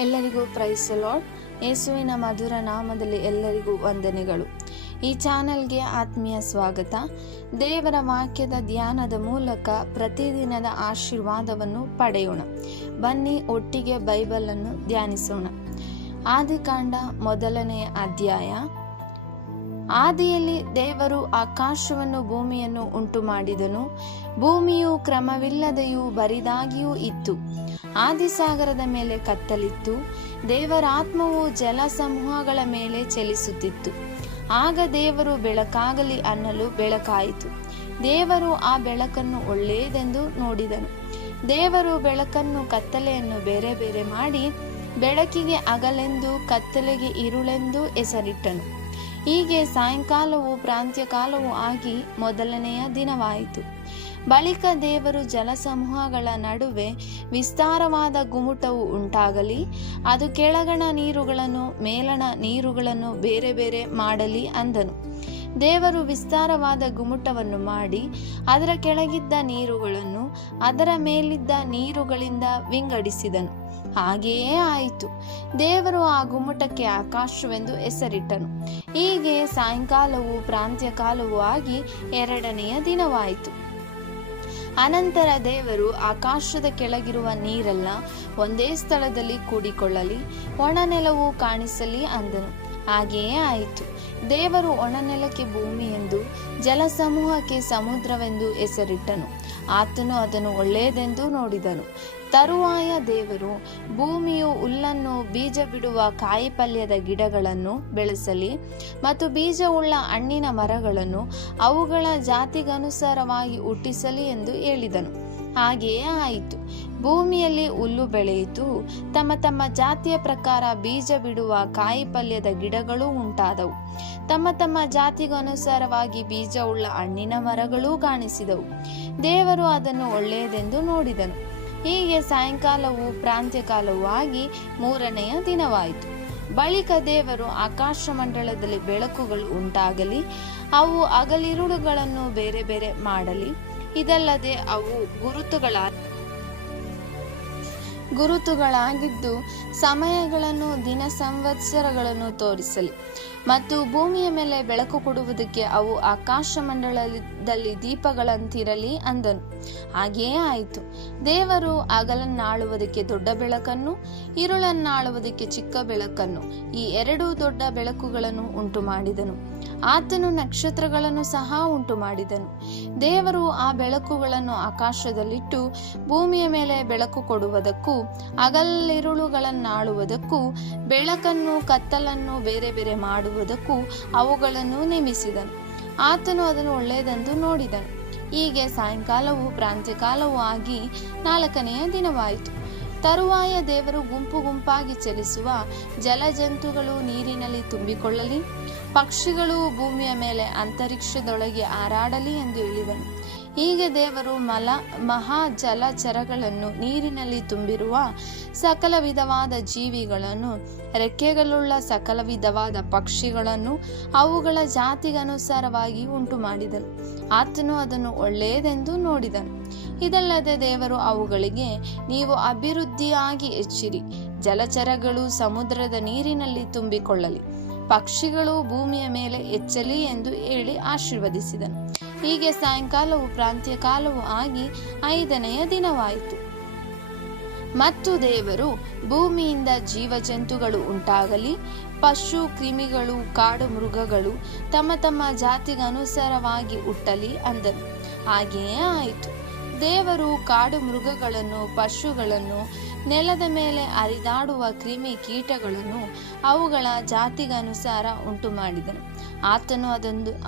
ಎಲ್ಲರಿಗೂ price the lord. ಯೇಸುವಿನ ಮಧುರ ನಾಮದಲ್ಲಿ ಎಲ್ಲರಿಗೂ ವಂದನೆಗಳು. ಈ ಚಾನೆಲ್ಗೆ ಆತ್ಮೀಯ ಸ್ವಾಗತ. ದೇವರ ವಾಕ್ಯದ ಧ್ಯಾನದ ಮೂಲಕ ಪ್ರತಿದಿನದ ಆಶೀರ್ವಾದವನ್ನು ಪಡೆಯೋಣ. ಬನ್ನಿ ಒಟ್ಟಿಗೆ ಬೈಬಲ್ ಅನ್ನು ಧ್ಯಾನಿಸೋಣ. ಆದಿಕಾಂಡ 1ನೇ ಅಧ್ಯಾಯ. ಆದಿಯಲ್ಲಿ ದೇವರು ಆಕಾಶವನ್ನು ಭೂಮಿಯನ್ನು ಉಂಟು ಮಾಡಿದನು. ಭೂಮಿಯು ಕ್ರಮವಿಲ್ಲದೆಯೂ ಬರಿದಾಗಿಯೂ ಇತ್ತು. ಆದಿಸಾಗರದ ಮೇಲೆ ಕತ್ತಲಿತ್ತು. ದೇವರ ಆತ್ಮವು ಜಲ ಸಮೂಹಗಳ ಮೇಲೆ ಚಲಿಸುತ್ತಿತ್ತು. ಆಗ ದೇವರು ಬೆಳಕಾಗಲಿ ಅನ್ನಲು ಬೆಳಕಾಯಿತು. ದೇವರು ಆ ಬೆಳಕನ್ನು ಒಳ್ಳೆಯದೆಂದು ನೋಡಿದನು. ದೇವರು ಬೆಳಕನ್ನು ಕತ್ತಲೆಯನ್ನು ಬೇರೆ ಬೇರೆ ಮಾಡಿ ಬೆಳಕಿಗೆ ಹಗಲೆಂದು ಕತ್ತಲೆಗೆ ಇರುಳೆಂದು ಹೆಸರಿಟ್ಟನು. ಹೀಗೆ ಸಾಯಂಕಾಲವೂ ಪ್ರಾಂತ್ಯಕಾಲವೂ ಆಗಿ 1ನೆಯ ದಿನವಾಯಿತು. ಬಳಿಕ ದೇವರು ಜಲಸಮೂಹಗಳ ನಡುವೆ ವಿಸ್ತಾರವಾದ ಗುಮ್ಮಟವು ಉಂಟಾಗಲಿ, ಅದು ಕೆಳಗಣ ನೀರುಗಳನ್ನು ಮೇಲಣ ನೀರುಗಳನ್ನು ಬೇರೆ ಬೇರೆ ಮಾಡಲಿ ಅಂದನು. ದೇವರು ವಿಸ್ತಾರವಾದ ಗುಮ್ಮಟವನ್ನು ಮಾಡಿ ಅದರ ಕೆಳಗಿದ್ದ ನೀರುಗಳನ್ನು ಅದರ ಮೇಲಿದ್ದ ನೀರುಗಳಿಂದ ವಿಂಗಡಿಸಿದನು. ಹಾಗೆಯೇ ಆಯಿತು. ದೇವರು ಆ ಗುಮ್ಮಟಕ್ಕೆ ಆಕಾಶವೆಂದು ಹೆಸರಿಟ್ಟನು. ಹೀಗೆ ಸಾಯಂಕಾಲವೂ ಪ್ರಾಂತ್ಯಕಾಲವೂ ಆಗಿ 2ನೆಯ ದಿನವಾಯಿತು. ಅನಂತರ ದೇವರು ಆಕಾಶದ ಕೆಳಗಿರುವ ನೀರೆಲ್ಲ ಒಂದೇ ಸ್ಥಳದಲ್ಲಿ ಕೂಡಿಕೊಳ್ಳಲಿ, ಒಣನೆಲವು ಕಾಣಿಸಲಿ ಅಂದನು. ಹಾಗೆಯೇ ಆಯಿತು. ದೇವರು ಒಣನೆಲಕ್ಕೆ ಭೂಮಿ ಎಂದು, ಜಲಸಮೂಹಕ್ಕೆ ಸಮುದ್ರವೆಂದು ಹೆಸರಿಟ್ಟನು. ಆತನು ಅದನ್ನು ಒಳ್ಳೆಯದೆಂದು ನೋಡಿದನು. ತರುವಾಯ ದೇವರು ಭೂಮಿಯು ಹುಲ್ಲನ್ನು, ಬೀಜ ಬಿಡುವ ಕಾಯಿಪಲ್ಯದ ಗಿಡಗಳನ್ನು ಬೆಳೆಸಲಿ ಮತ್ತು ಬೀಜವುಳ್ಳ ಹಣ್ಣಿನ ಮರಗಳನ್ನು ಅವುಗಳ ಜಾತಿಗನುಸಾರವಾಗಿ ಹುಟ್ಟಿಸಲಿ ಎಂದು ಹೇಳಿದನು. ಹಾಗೆಯೇ ಆಯಿತು. ಭೂಮಿಯಲ್ಲಿ ಹುಲ್ಲು ಬೆಳೆಯಿತು. ತಮ್ಮ ತಮ್ಮ ಜಾತಿಯ ಪ್ರಕಾರ ಬೀಜ ಬಿಡುವ ಕಾಯಿಪಲ್ಯದ ಗಿಡಗಳೂ ಉಂಟಾದವು. ತಮ್ಮ ತಮ್ಮ ಜಾತಿಗನುಸಾರವಾಗಿ ಬೀಜವುಳ್ಳ ಹಣ್ಣಿನ ಮರಗಳೂ ಕಾಣಿಸಿದವು. ದೇವರು ಅದನ್ನು ಒಳ್ಳೆಯದೆಂದು ನೋಡಿದನು. ಹೀಗೆ ಸಾಯಂಕಾಲವೂ ಪ್ರಾಂತ್ಯಕಾಲವೂ ಆಗಿ 3ನೆಯ ದಿನವಾಯಿತು. ಬಳಿಕ ದೇವರು ಆಕಾಶ ಮಂಡಲದಲ್ಲಿ ಬೆಳಕುಗಳು ಉಂಟಾಗಲಿ, ಅವು ಹಗಲಿರುಳುಗಳನ್ನು ಬೇರೆ ಬೇರೆ ಮಾಡಲಿ. ಇದಲ್ಲದೆ ಅವು ಗುರುತುಗಳಾಗಿದ್ದು ಸಮಯಗಳನ್ನು, ದಿನ ಸಂವತ್ಸರಗಳನ್ನು ತೋರಿಸಲಿ ಮತ್ತು ಭೂಮಿಯ ಮೇಲೆ ಬೆಳಕು ಕೊಡುವುದಕ್ಕೆ ಅವು ಆಕಾಶ ಮಂಡಲದಲ್ಲಿ ದೀಪಗಳಂತಿರಲಿ ಅಂದನು. ಹಾಗೆಯೇ ಆಯಿತು. ದೇವರು ಹಗಲನ್ನಾಳುವುದಕ್ಕೆ ದೊಡ್ಡ ಬೆಳಕನ್ನು, ಇರುಳನ್ನಾಳುವುದಕ್ಕೆ ಚಿಕ್ಕ ಬೆಳಕನ್ನು, ಈ 2 ದೊಡ್ಡ ಬೆಳಕುಗಳನ್ನು ಉಂಟು ಮಾಡಿದನು. ಆತನು ನಕ್ಷತ್ರಗಳನ್ನು ಸಹ ಉಂಟು ಮಾಡಿದನು. ದೇವರು ಆ ಬೆಳಕುಗಳನ್ನು ಆಕಾಶದಲ್ಲಿಟ್ಟು ಭೂಮಿಯ ಮೇಲೆ ಬೆಳಕು ಕೊಡುವುದಕ್ಕೂ ಹಗಲಿರುಳುಗಳನ್ನಾಳುವುದಕ್ಕೂ ಬೆಳಕನ್ನು ಕತ್ತಲನ್ನು ಬೇರೆ ಬೇರೆ ಮಾಡುವುದಕ್ಕೂ ಅವುಗಳನ್ನು ನೇಮಿಸಿದನು. ಆತನು ಅದನ್ನು ಒಳ್ಳೆಯದೆಂದು ನೋಡಿದನು. ಹೀಗೆ ಸಾಯಂಕಾಲವೂ ಪ್ರಾಂತ್ಯಕಾಲವೂ ಆಗಿ 4ನೆಯ ದಿನವಾಯಿತು. ತರುವಾಯ ದೇವರು ಗುಂಪು ಗುಂಪಾಗಿ ಚಲಿಸುವ ಜಲಜಂತುಗಳು ನೀರಿನಲ್ಲಿ ತುಂಬಿಕೊಳ್ಳಲಿ, ಪಕ್ಷಿಗಳು ಭೂಮಿಯ ಮೇಲೆ ಅಂತರಿಕ್ಷದೊಳಗೆ ಹಾರಾಡಲಿ ಎಂದು ಹೇಳಿದನು. ಹೀಗೆ ದೇವರು ಮಹಾ ಜಲಚರಗಳನ್ನು, ನೀರಿನಲ್ಲಿ ತುಂಬಿರುವ ಸಕಲ ವಿಧವಾದ ಜೀವಿಗಳನ್ನು, ರೆಕ್ಕೆಗಳುಳ್ಳ ಸಕಲ ವಿಧವಾದ ಪಕ್ಷಿಗಳನ್ನು ಅವುಗಳ ಜಾತಿಗನುಸಾರವಾಗಿ ಉಂಟು ಮಾಡಿದನು. ಆತನು ಅದನ್ನು ಒಳ್ಳೆಯದೆಂದು ನೋಡಿದನು. ಇದಲ್ಲದೆ ದೇವರು ಅವುಗಳಿಗೆ, ನೀವು ಅಭಿವೃದ್ಧಿಯಾಗಿ ಹೆಚ್ಚಿರಿ, ಜಲಚರಗಳು ಸಮುದ್ರದ ನೀರಿನಲ್ಲಿ ತುಂಬಿಕೊಳ್ಳಲಿ, ಪಕ್ಷಿಗಳು ಭೂಮಿಯ ಮೇಲೆ ಹೆಚ್ಚಲಿ ಎಂದು ಹೇಳಿ ಆಶೀರ್ವದಿಸಿದನು. ಹೀಗೆ ಸಾಯಂಕಾಲವೂ ಪ್ರಾಂತ್ಯಕಾಲವೂ ಆಗಿ 5ನೆಯ ದಿನವಾಯಿತು. ಮತ್ತು ದೇವರು ಭೂಮಿಯಿಂದ ಜೀವಜಂತುಗಳು ಉಂಟಾಗಲಿ, ಪಶು ಕ್ರಿಮಿಗಳು, ಕಾಡು ಮೃಗಗಳು ತಮ್ಮ ತಮ್ಮ ಜಾತಿಗನುಸಾರವಾಗಿ ಹುಟ್ಟಲಿ ಅಂದನು. ಹಾಗೆಯೇ ಆಯಿತು. ದೇವರು ಕಾಡು ಮೃಗಗಳನ್ನು, ಪಶುಗಳನ್ನು, ನೆಲದ ಮೇಲೆ ಹರಿದಾಡುವ ಕ್ರಿಮಿ ಕೀಟಗಳನ್ನು ಅವುಗಳ ಜಾತಿಗನುಸಾರ ಉಂಟು ಮಾಡಿದನು. ಆತನು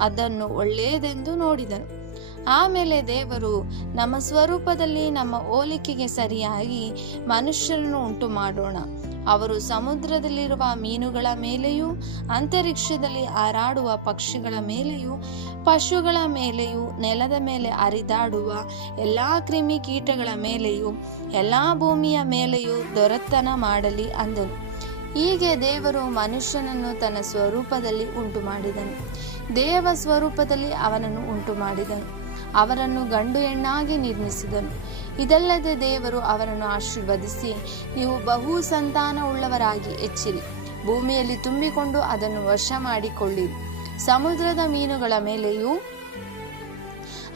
ಅದನ್ನು ಒಳ್ಳೆಯದೆಂದು ನೋಡಿದನು. ಆಮೇಲೆ ದೇವರು, ನಮ್ಮ ಸ್ವರೂಪದಲ್ಲಿ ನಮ್ಮ ಹೋಲಿಕೆಗೆ ಸರಿಯಾಗಿ ಮನುಷ್ಯರನ್ನು ಉಂಟು ಮಾಡೋಣ. ಅವರು ಸಮುದ್ರದಲ್ಲಿರುವ ಮೀನುಗಳ ಮೇಲೆಯೂ, ಅಂತರಿಕ್ಷದಲ್ಲಿ ಹಾರಾಡುವ ಪಕ್ಷಿಗಳ ಮೇಲೆಯೂ, ಪಶುಗಳ ಮೇಲೆಯೂ, ನೆಲದ ಮೇಲೆ ಹರಿದಾಡುವ ಎಲ್ಲಾ ಕ್ರಿಮಿ ಕೀಟಗಳ ಮೇಲೆಯೂ, ಎಲ್ಲಾ ಭೂಮಿಯ ಮೇಲೆಯೂ ದೊರೆತನ ಮಾಡಲಿ ಅಂದನು. ಹೀಗೆ ದೇವರು ಮನುಷ್ಯನನ್ನು ತನ್ನ ಸ್ವರೂಪದಲ್ಲಿ ಉಂಟು ಮಾಡಿದನು. ದೇವ ಸ್ವರೂಪದಲ್ಲಿ ಅವನನ್ನು ಉಂಟು ಮಾಡಿದನು. ಅವರನ್ನು ಗಂಡು ಹೆಣ್ಣಾಗಿ ನಿರ್ಮಿಸಿದನು. ಇದಲ್ಲದೆ ದೇವರು ಅವರನ್ನು ಆಶೀರ್ವದಿಸಿ, ನೀವು ಬಹು ಸಂತಾನವುಳ್ಳವರಾಗಿ ಹೆಚ್ಚಿರಿ, ಭೂಮಿಯಲ್ಲಿ ತುಂಬಿಕೊಂಡು ಅದನ್ನು ವಶ ಮಾಡಿಕೊಳ್ಳಿರಿ, ಸಮುದ್ರದ ಮೀನುಗಳ ಮೇಲೆಯೂ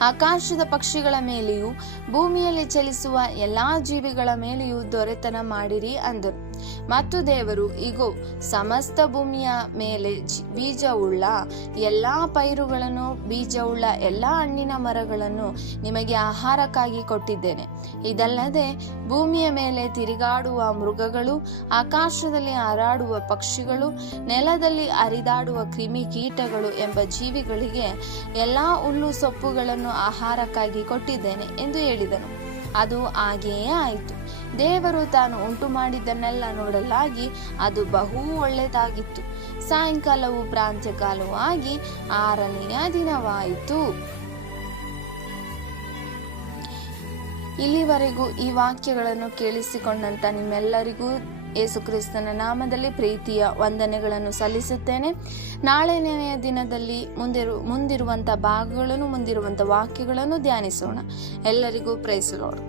ಆಕಾಶದ ಪಕ್ಷಿಗಳ ಮೇಲೆಯೂ ಭೂಮಿಯಲ್ಲಿ ಚಲಿಸುವ ಎಲ್ಲಾ ಜೀವಿಗಳ ಮೇಲೆಯೂ ದೊರೆತನ ಮಾಡಿರಿ ಅಂದರು. ಮತ್ತು ದೇವರು, ಇಗೋ, ಸಮಸ್ತ ಭೂಮಿಯ ಮೇಲೆ ಬೀಜವುಳ್ಳ ಎಲ್ಲಾ ಪೈರುಗಳನ್ನು, ಬೀಜವುಳ್ಳ ಎಲ್ಲಾ ಹಣ್ಣಿನ ಮರಗಳನ್ನು ನಿಮಗೆ ಆಹಾರಕ್ಕಾಗಿ ಕೊಟ್ಟಿದ್ದೇನೆ. ಇದಲ್ಲದೆ ಭೂಮಿಯ ಮೇಲೆ ತಿರುಗಾಡುವ ಮೃಗಗಳು, ಆಕಾಶದಲ್ಲಿ ಹಾರಾಡುವ ಪಕ್ಷಿಗಳು, ನೆಲದಲ್ಲಿ ಹರಿದಾಡುವ ಕ್ರಿಮಿ ಕೀಟಗಳು ಎಂಬ ಜೀವಿಗಳಿಗೆ ಎಲ್ಲಾ ಹುಲ್ಲು ಸೊಪ್ಪುಗಳನ್ನು ಆಹಾರಕ್ಕಾಗಿ ಕೊಟ್ಟಿದ್ದೇನೆ ಎಂದು ಹೇಳಿದನು. ಅದು ಹಾಗೆಯೇ ಆಯಿತು. ದೇವರು ತಾನು ಉಂಟು ಮಾಡಿದ್ದನ್ನೆಲ್ಲ ನೋಡಲಾಗಿ ಅದು ಬಹು ಒಳ್ಳೆಯದಾಗಿತ್ತು. ಸಾಯಂಕಾಲವು ಪ್ರಾಂತ್ಯಕಾಲವೂ ಆಗಿ 6ನೆಯ ದಿನವಾಯಿತು. ಇಲ್ಲಿವರೆಗೂ ಈ ವಾಕ್ಯಗಳನ್ನು ಕೇಳಿಸಿಕೊಂಡಂತ ನಿಮ್ಮೆಲ್ಲರಿಗೂ ಯೇಸುಕ್ರಿಸ್ತನ ನಾಮದಲ್ಲಿ ಪ್ರೀತಿಯ ವಂದನೆಗಳನ್ನು ಸಲ್ಲಿಸುತ್ತೇನೆ. ನಾಳೆನೆಯ ದಿನದಲ್ಲಿ ಮುಂದಿರುವಂಥ ಭಾಗಗಳನ್ನು, ಮುಂದಿರುವಂಥ ವಾಕ್ಯಗಳನ್ನು ಧ್ಯಾನಿಸೋಣ. ಎಲ್ಲರಿಗೂ ಪ್ರೈಸ್ ಲಾರ್ಡ್.